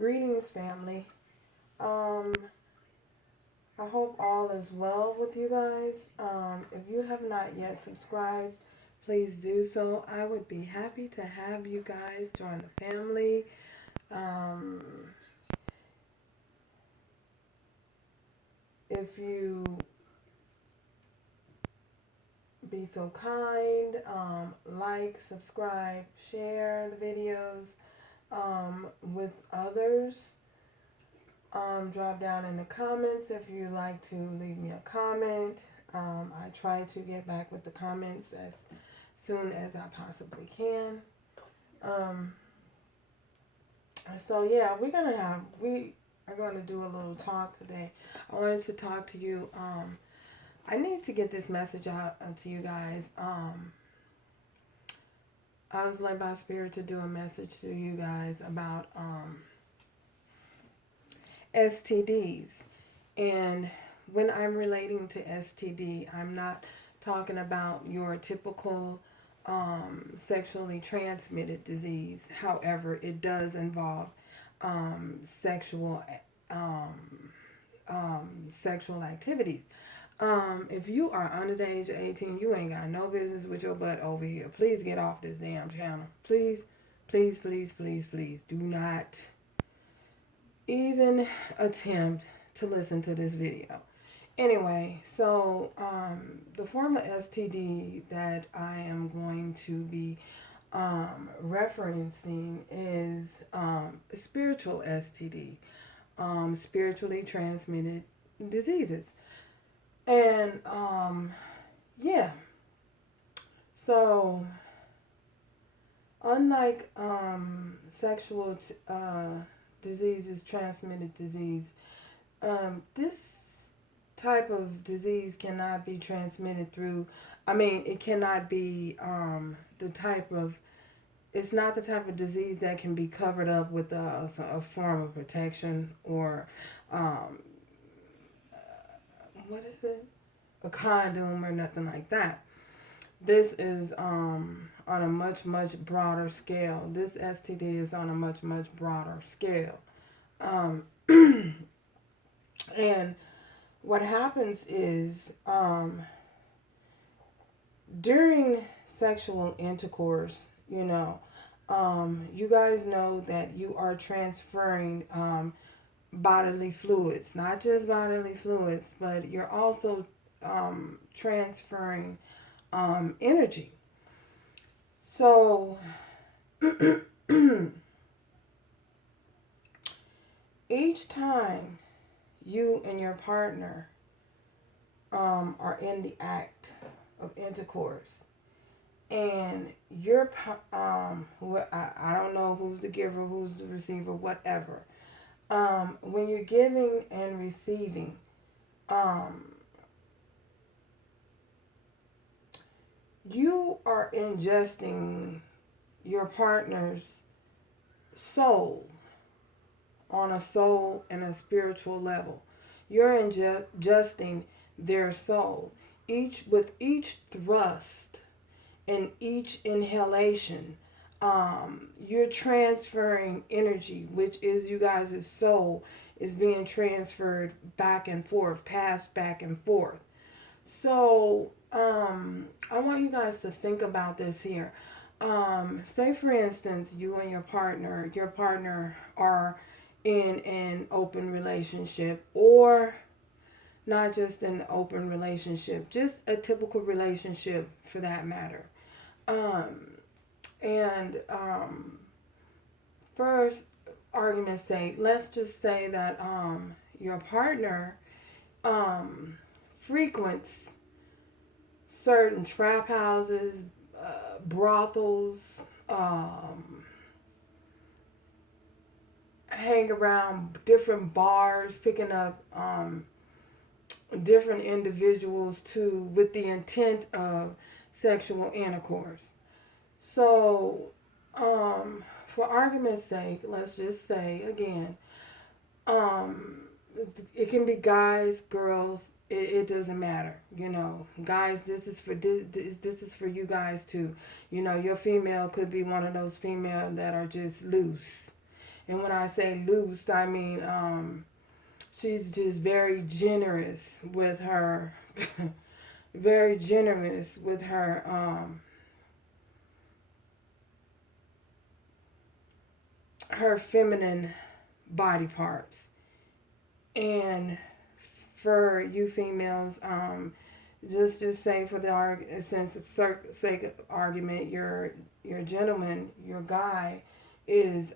Greetings, family. Um, I hope all is well with you guys. If you have not yet subscribed, please do so. I would be happy to have you guys join the family. Um, if you be so kind, like, subscribe, share the videos with others. Drop down in the comments if you like to leave me a comment. I try to get back with the comments as soon as I possibly can. Um, so yeah, we are going to do a little talk today. I wanted to talk to you. I need to get this message out to you guys. I was led by Spirit to do a message to you guys about STDs. And when I'm relating to STD, I'm not talking about your typical sexually transmitted disease. However, it does involve sexual sexual activities. If you are under the age of 18, you ain't got no business with your butt over here. Please get off this damn channel. Please, please, please, please, please do not even attempt to listen to this video. Anyway, so the form of STD that I am going to be referencing is spiritual STD, spiritually transmitted diseases. And yeah, so unlike sexual diseases, transmitted disease, this type of disease cannot be transmitted through, it cannot be it's not the type of disease that can be covered up with a form of protection or, what is it? A condom or nothing like that. This is on a much, much broader scale. This STD is on a much, much broader scale. Um, and what happens is during sexual intercourse, you guys know that you are transferring bodily fluids, not just bodily fluids, but you're also transferring energy. So each time you and your partner are in the act of intercourse, and you're I don't know who's the giver, who's the receiver, whatever. When you're giving and receiving, you are ingesting your partner's soul on a soul and a spiritual level. You're ingesting their soul. Each thrust and each inhalation, you're transferring energy, which is you guys' soul is being transferred back and forth, passed back and forth. So I want you guys to think about this here. Say for instance, you and your partner are in an open relationship, or not just an open relationship, just a typical relationship for that matter. And first, argument's sake, let's just say that your partner frequents certain trap houses, brothels, hang around different bars, picking up different individuals with the intent of sexual intercourse. So, for argument's sake, let's just say again, um, it can be guys, girls. It doesn't matter, Guys, this is for you guys too. Your female could be one of those female that are just loose, And when I say loose, I mean she's just very generous with her, very generous with her feminine body parts. And for you females, just say for the sense of sake of argument, your gentleman, your guy, is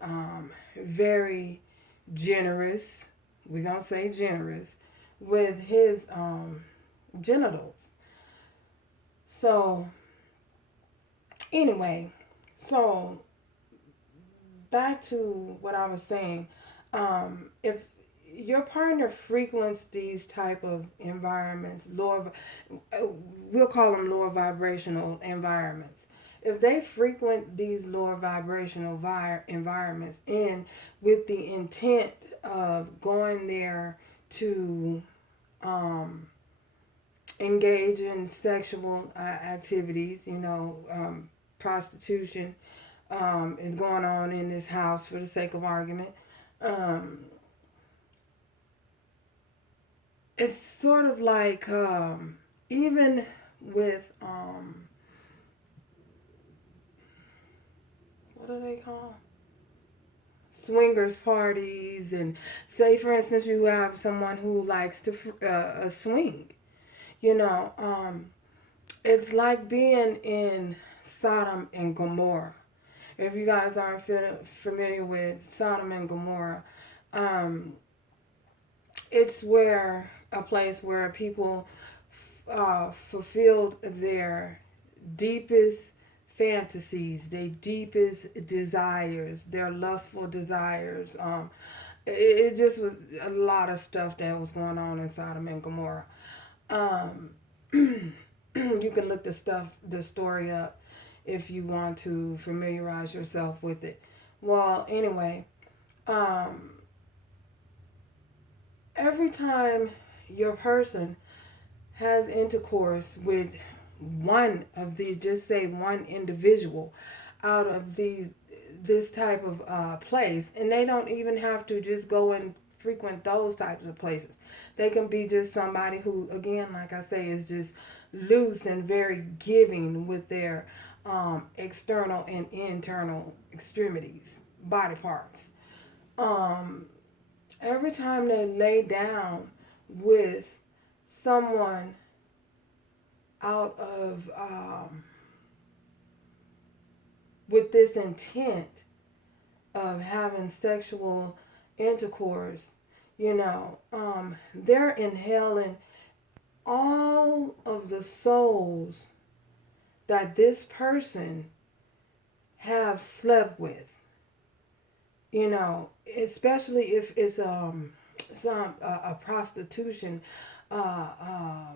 very generous. We're gonna say generous with his genitals. So anyway, so back to what I was saying. If your partner frequents these type of environments, we'll call them lower vibrational environments. If they frequent these lower vibrational environments and with the intent of going there to engage in sexual activities, prostitution is going on in this house for the sake of argument. It's sort of like even with what do they call swingers parties, and say for instance you have someone who likes to swing, it's like being in Sodom and Gomorrah. If you guys aren't familiar with Sodom and Gomorrah, it's where a place where people fulfilled their deepest fantasies, their deepest desires, their lustful desires. It just was a lot of stuff that was going on in Sodom and Gomorrah. You can look the story up if you want to familiarize yourself with it. Well, anyway, every time your person has intercourse with one of these, just say one individual out of this type of place, and they don't even have to just go and frequent those types of places. They can be just somebody who, again, like I say, is just loose and very giving with their external and internal extremities, body parts. Every time they lay down with someone out of with this intent of having sexual intercourse, they're inhaling all of the souls that this person have slept with, especially if it's a prostitution, a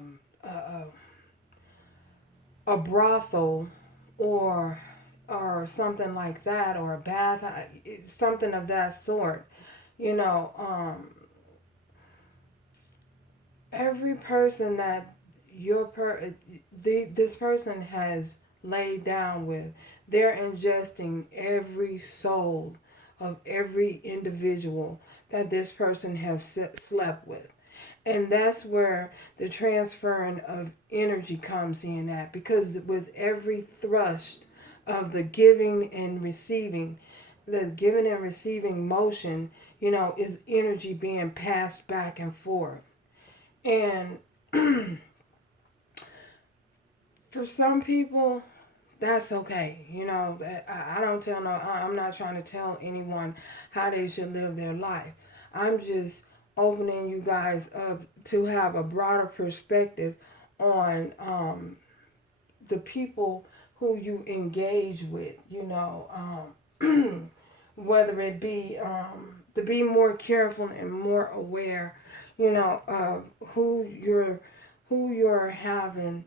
brothel, or something like that, or a bath, something of that sort. Every person that this person has laid down with, they're ingesting every soul of every individual that this person has slept with. And that's where the transferring of energy comes in at, because with every thrust of the giving and receiving motion, is energy being passed back and forth. And for some people, that's okay. I don't tell I'm not trying to tell anyone how they should live their life. I'm just opening you guys up to have a broader perspective on the people who you engage with, whether it be to be more careful and more aware, of who you're having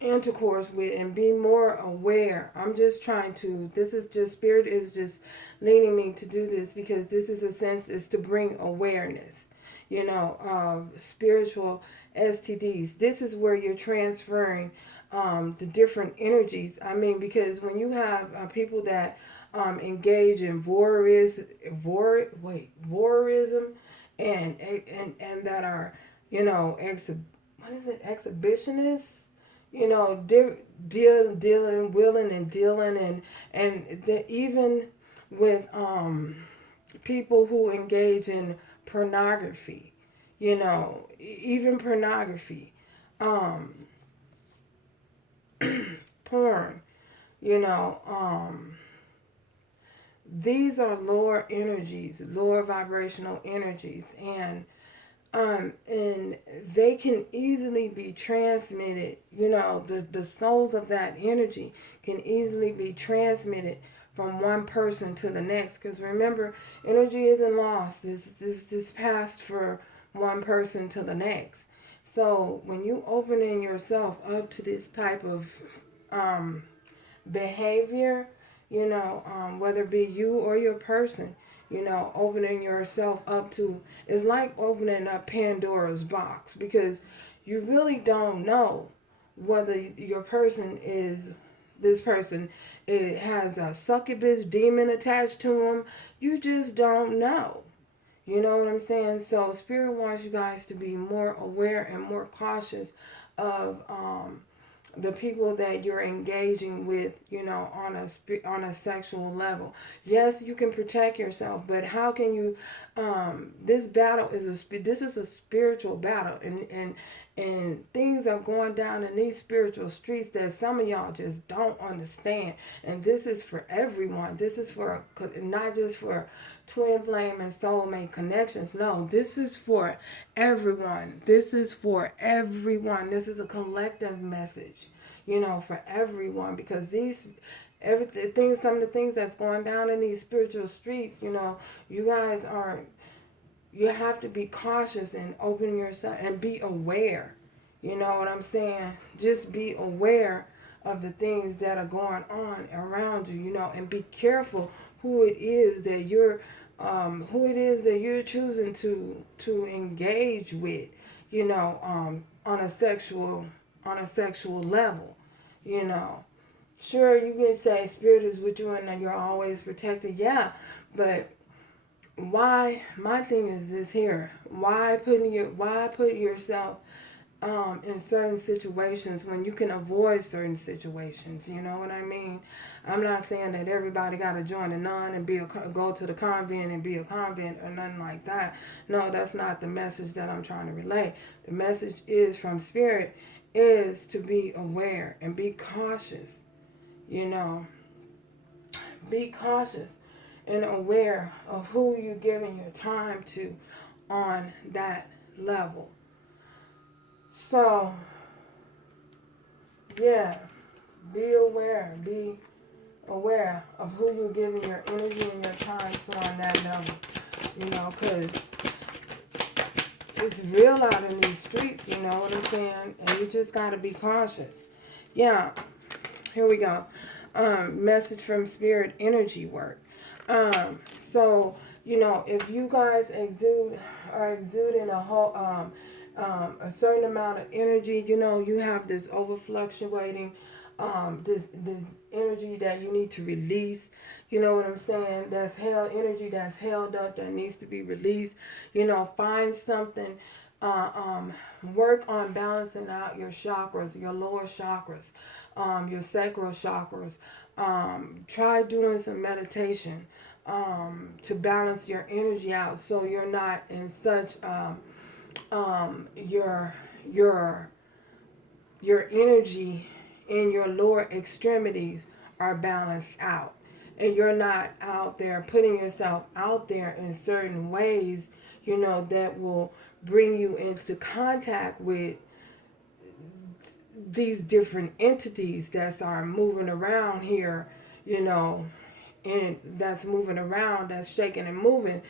intercourse with, and be more aware. I'm just trying to, this is just, Spirit is just leading me to do this, because this is a sense, is to bring awareness, of spiritual STDs. This is where you're transferring the different energies. I mean, because when you have people that engage in voyeurism, and that are, what is it, exhibitionists, dealing, willing, and dealing, even with people who engage in pornography, even pornography, um, porn, you know, um, these are lower energies, lower vibrational energies, and they can easily be transmitted. The souls of that energy can easily be transmitted from one person to the next. Because remember, energy isn't lost; it's just passed for one person to the next. So when you opening yourself up to this type of um, behavior, whether it be you or your person, opening yourself up to, is like opening up Pandora's box, because you really don't know whether your person is, this person, it has a succubus demon attached to him. You just don't know. You know what I'm saying? So Spirit wants you guys to be more aware and more cautious of the people that you're engaging with, on a sexual level. Yes, you can protect yourself, but how can you? This battle is this is a spiritual battle, and things are going down in these spiritual streets that some of y'all just don't understand. And this is for everyone. This is for not just for twin flame and soulmate connections. No, this is for everyone. This is for everyone. This is a collective message, for everyone, because everything, some of the things that's going down in these spiritual streets, you guys are, you have to be cautious and open yourself and be aware. You know what I'm saying? Just be aware of the things that are going on around you, and be careful who it is that you're choosing to engage with, on a sexual level, you know. Sure, you can say Spirit is with you and that you're always protected, yeah, but why? My thing is this here: why put yourself in certain situations when you can avoid certain situations? You know what I mean? I'm not saying that everybody got to join a nun and go to the convent and be a convent or nothing like that. No, that's not the message that I'm trying to relay. The message is from Spirit is to be aware and be cautious. Be cautious and aware of who you're giving your time to on that level. So, yeah, be aware. Be aware of who you're giving your energy and your time to on that level. Because it's real out in these streets, you know what I'm saying? And you just got to be cautious. Yeah, here we go. Message from Spirit, energy work. So, if you guys are exuding a certain amount of energy, you have this overfluctuating, this energy that you need to release. You know what I'm saying? That's energy that's held up that needs to be released. Find something. Work on balancing out your chakras, your lower chakras, your sacral chakras. Try doing some meditation to balance your energy out, so you're not in such your energy in your lower extremities are balanced out, and you're not out there putting yourself out there in certain ways, that will bring you into contact with these different entities that are moving around here, and that's moving around, that's shaking and moving,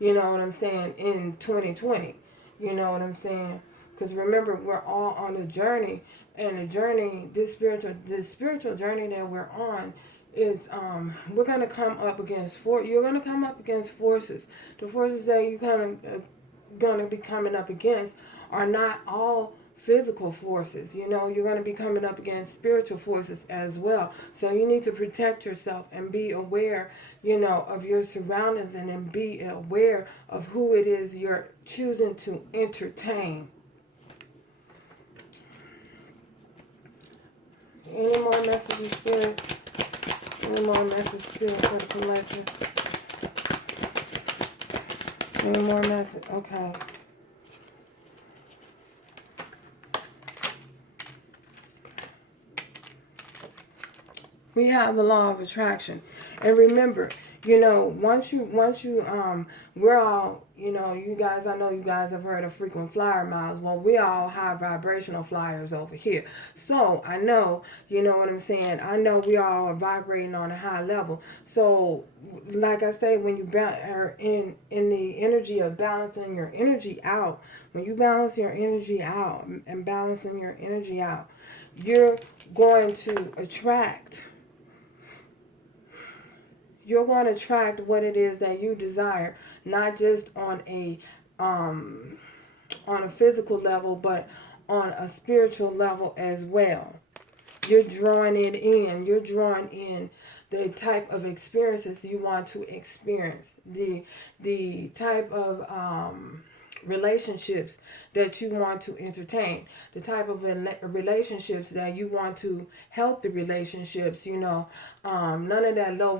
you know what I'm saying, in 2020. You know what I'm saying? Because remember, we're all on a journey, and the journey, this spiritual journey that we're on is we're gonna come up against you're gonna come up against forces. The forces that you kind of gonna be coming up against are not all physical forces. You know, you're going to be coming up against spiritual forces as well. So you need to protect yourself and be aware, you know, of your surroundings, and then be aware of who it is you're choosing to entertain. Any more messages, Spirit? Any more messages, Spirit, for the collective? Any more message? Okay. We have the law of attraction. And remember, you know, once you we're all, you know, you guys, I know you guys have heard of frequent flyer miles. Well, we all have vibrational flyers over here. So I know, you know what I'm saying? I know we all are vibrating on a high level. So like I say, when you are in the energy of balancing your energy out, when you balance your energy out and balancing your energy out, you're going to attract. You're going to attract what it is that you desire, not just on a physical level, but on a spiritual level as well. You're drawing it in. You're drawing in the type of experiences you want to experience. The type of relationships that you want to entertain, the type of relationships that you want to, healthy relationships, you know, none of that low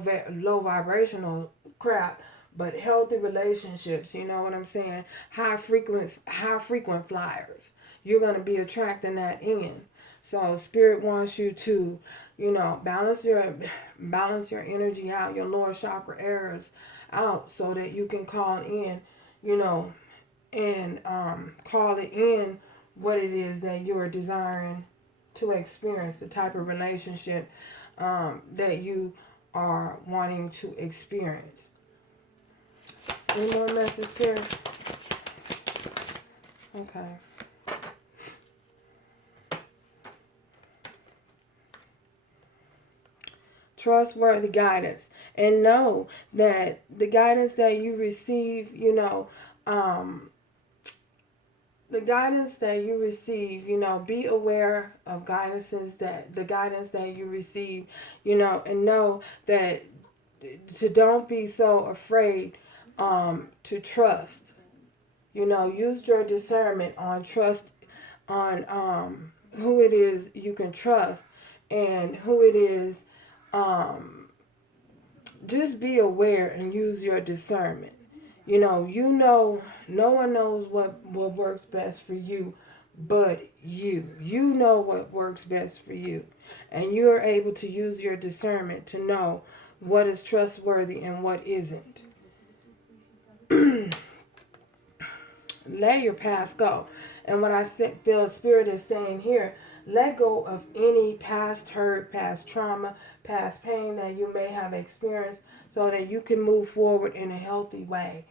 vibrational crap, but healthy relationships, you know what I'm saying? High frequent flyers. You're going to be attracting that in. So Spirit wants you to, you know, balance your energy out, your lower chakra areas out, so that you can call in, you know, and call it in what it is that you're desiring to experience, the type of relationship that you are wanting to experience. Any more message here? Okay. Trustworthy guidance, and know that the guidance that you receive, you know, the guidance that you receive, you know, be aware of the guidance that you receive, you know, and know that don't be so afraid to trust. You know, use your discernment on trust, on who it is you can trust, and who it is. Just be aware and use your discernment. You know, no one knows what works best for you but you. You know what works best for you. And you're able to use your discernment to know what is trustworthy and what isn't. Let your past go. And what I feel Spirit is saying here, let go of any past hurt, past trauma, past pain that you may have experienced, so that you can move forward in a healthy way.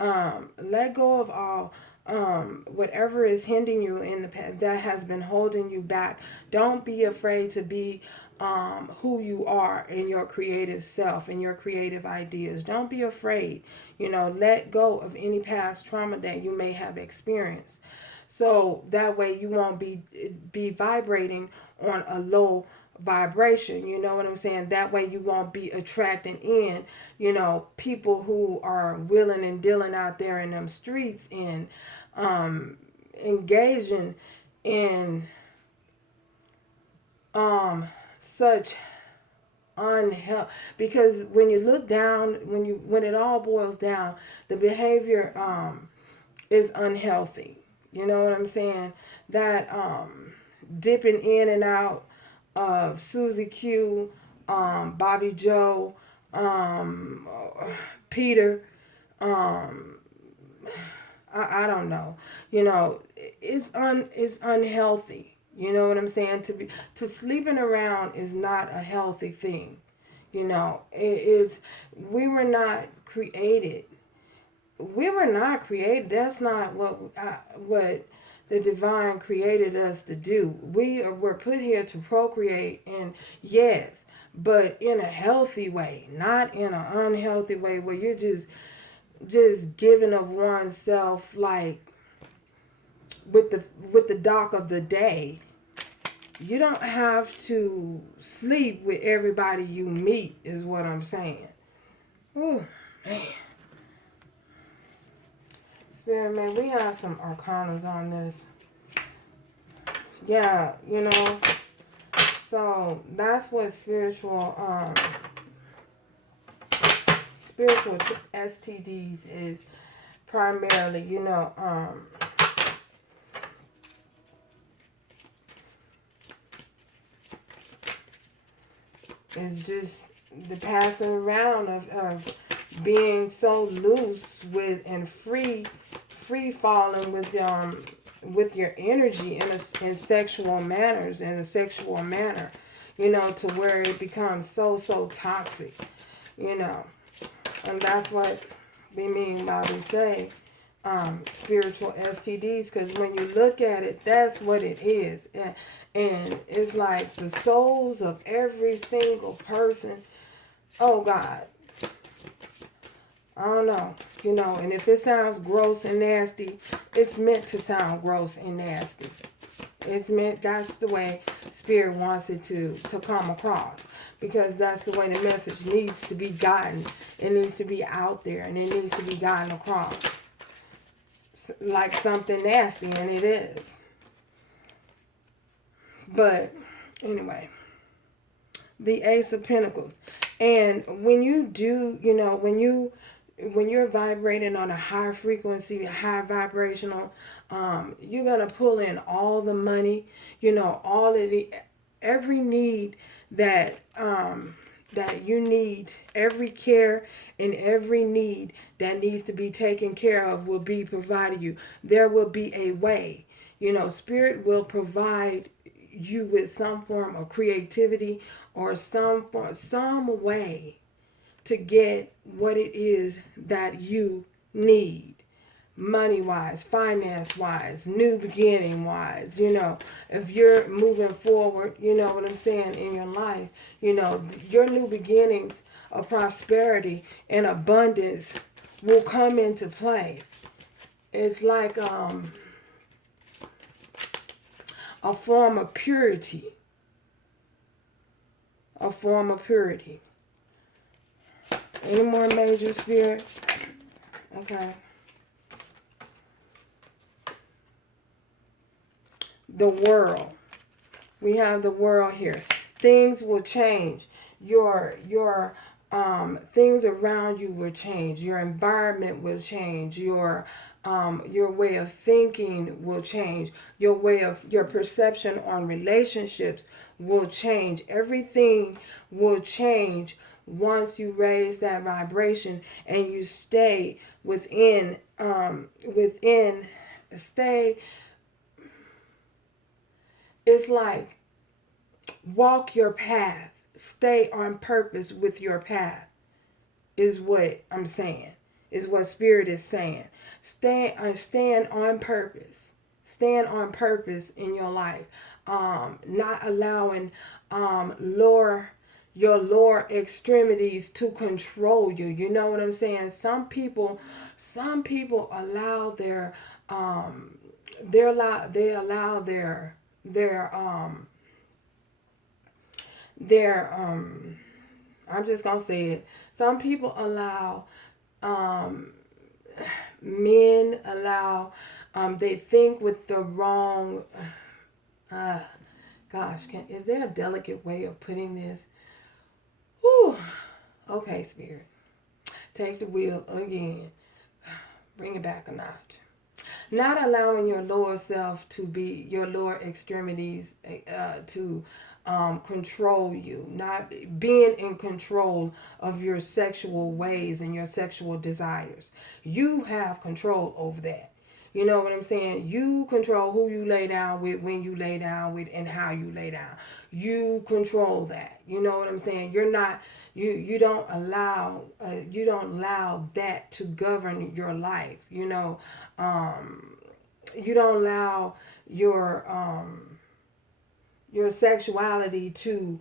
Let go of all whatever is hindering you in the past, that has been holding you back. Don't be afraid to be who you are in your creative self and your creative ideas. Don't be afraid. You know, let go of any past trauma that you may have experienced. So that way you won't be vibrating on a low vibration. You know what I'm saying? That way you won't be attracting in, you know, people who are willing and dealing out there in them streets and engaging in such unhealthy, because when you look down, when it all boils down, the behavior is unhealthy. You know what I'm saying? That dipping in and out of Susie Q, Bobby Joe, Peter, I don't know. You know, it's unhealthy. You know what I'm saying? To sleeping around is not a healthy thing. You know, it's we were not created. We were not created. That's not what the divine created us to do. We're put here to procreate, and yes, but in a healthy way, not in an unhealthy way where you're just giving of oneself, like with the dark of the day. You don't have to sleep with everybody you meet, is what I'm saying. Ooh, man. Spirit, man, we have some arcanas on this. Yeah, you know. So that's what spiritual STDs is primarily, you know. It's just the passing around of being so loose with and free falling with your energy in sexual manners, in a sexual manner, you know, to where it becomes so toxic, you know. And that's what we mean by we say spiritual STDs, because when you look at it, that's what it is. And it's like the souls of every single person. Oh God, I don't know, you know. And if it sounds gross and nasty, it's meant to sound gross and nasty. It's meant, that's the way Spirit wants it to come across, because that's the way the message needs to be gotten. It needs to be out there, and it needs to be gotten across like something nasty, and it is. But anyway, the Ace of Pentacles. And when you do, you know, when you're vibrating on a high frequency, high vibrational, you're going to pull in all the money, you know, all of the, every need that, that you need, every care and every need that needs to be taken care of will be provided you. There will be a way, you know, Spirit will provide you with some form of creativity or some way to get what it is that you need, money wise, finance wise, new beginning wise. You know, if you're moving forward, you know what I'm saying, in your life, you know, your new beginnings of prosperity and abundance will come into play. It's like a form of purity. A form of purity. Any more major, Spirit? Okay. The world. We have the world here. Things will change. Your things around you will change. Your environment will change. Your way of thinking will change. Your perception on relationships will change. Everything will change once you raise that vibration and you stay within stay. It's like walk your path. Stay on purpose with your path is what I'm saying. Is what Spirit is saying. Stand on purpose. Stand on purpose in your life. Not allowing your lower extremities to control you. You know what I'm saying? Some people allow their I'm just gonna say it. Some people allow men allow they think with the wrong is there a delicate way of putting this? Whew. Okay, Spirit. Take the wheel again. Bring it back a notch. Not allowing your lower self to be, your lower extremities to control you. Not being in control of your sexual ways and your sexual desires. You have control over that. You know what I'm saying? You control who you lay down with, when you lay down with, and how you lay down. You control that. You know what I'm saying? You're not. You don't allow. You don't allow that to govern your life. You know. You don't allow your sexuality to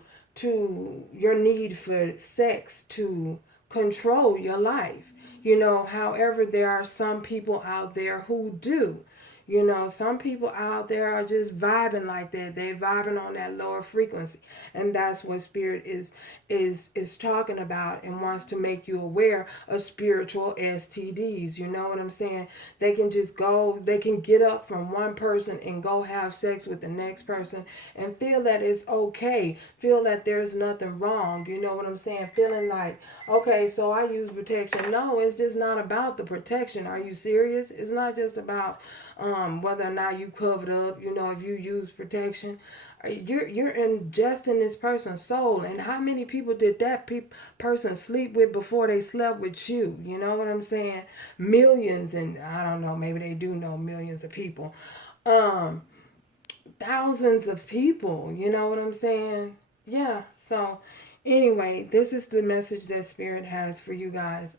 your need for sex to control your life. You know, however, there are some people out there who do. You know, some people out there are just vibing like that. They vibing on that lower frequency. And that's what spirit is talking about, and wants to make you aware of spiritual STDs. You know what I'm saying? They can just go, they can get up from one person and go have sex with the next person and feel that it's okay. Feel that there's nothing wrong. You know what I'm saying? Feeling like, okay, so I use protection. No, it's just not about the protection. Are you serious? It's not just about whether or not you covered up. You know, if you use protection, you're ingesting this person's soul. And how many people did that person sleep with before they slept with you? You know what I'm saying? Millions, and I don't know, maybe they do know millions of people. Um, Thousands of people. You know what I'm saying? Yeah. So anyway, this is the message that Spirit has for you guys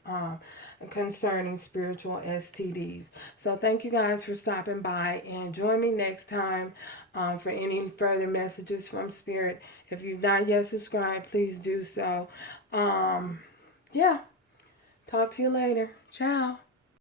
concerning spiritual STDs. So thank you guys for stopping by, and join me next time for any further messages from Spirit. If you've not yet subscribed, please do so. Yeah. Talk to you later. Ciao.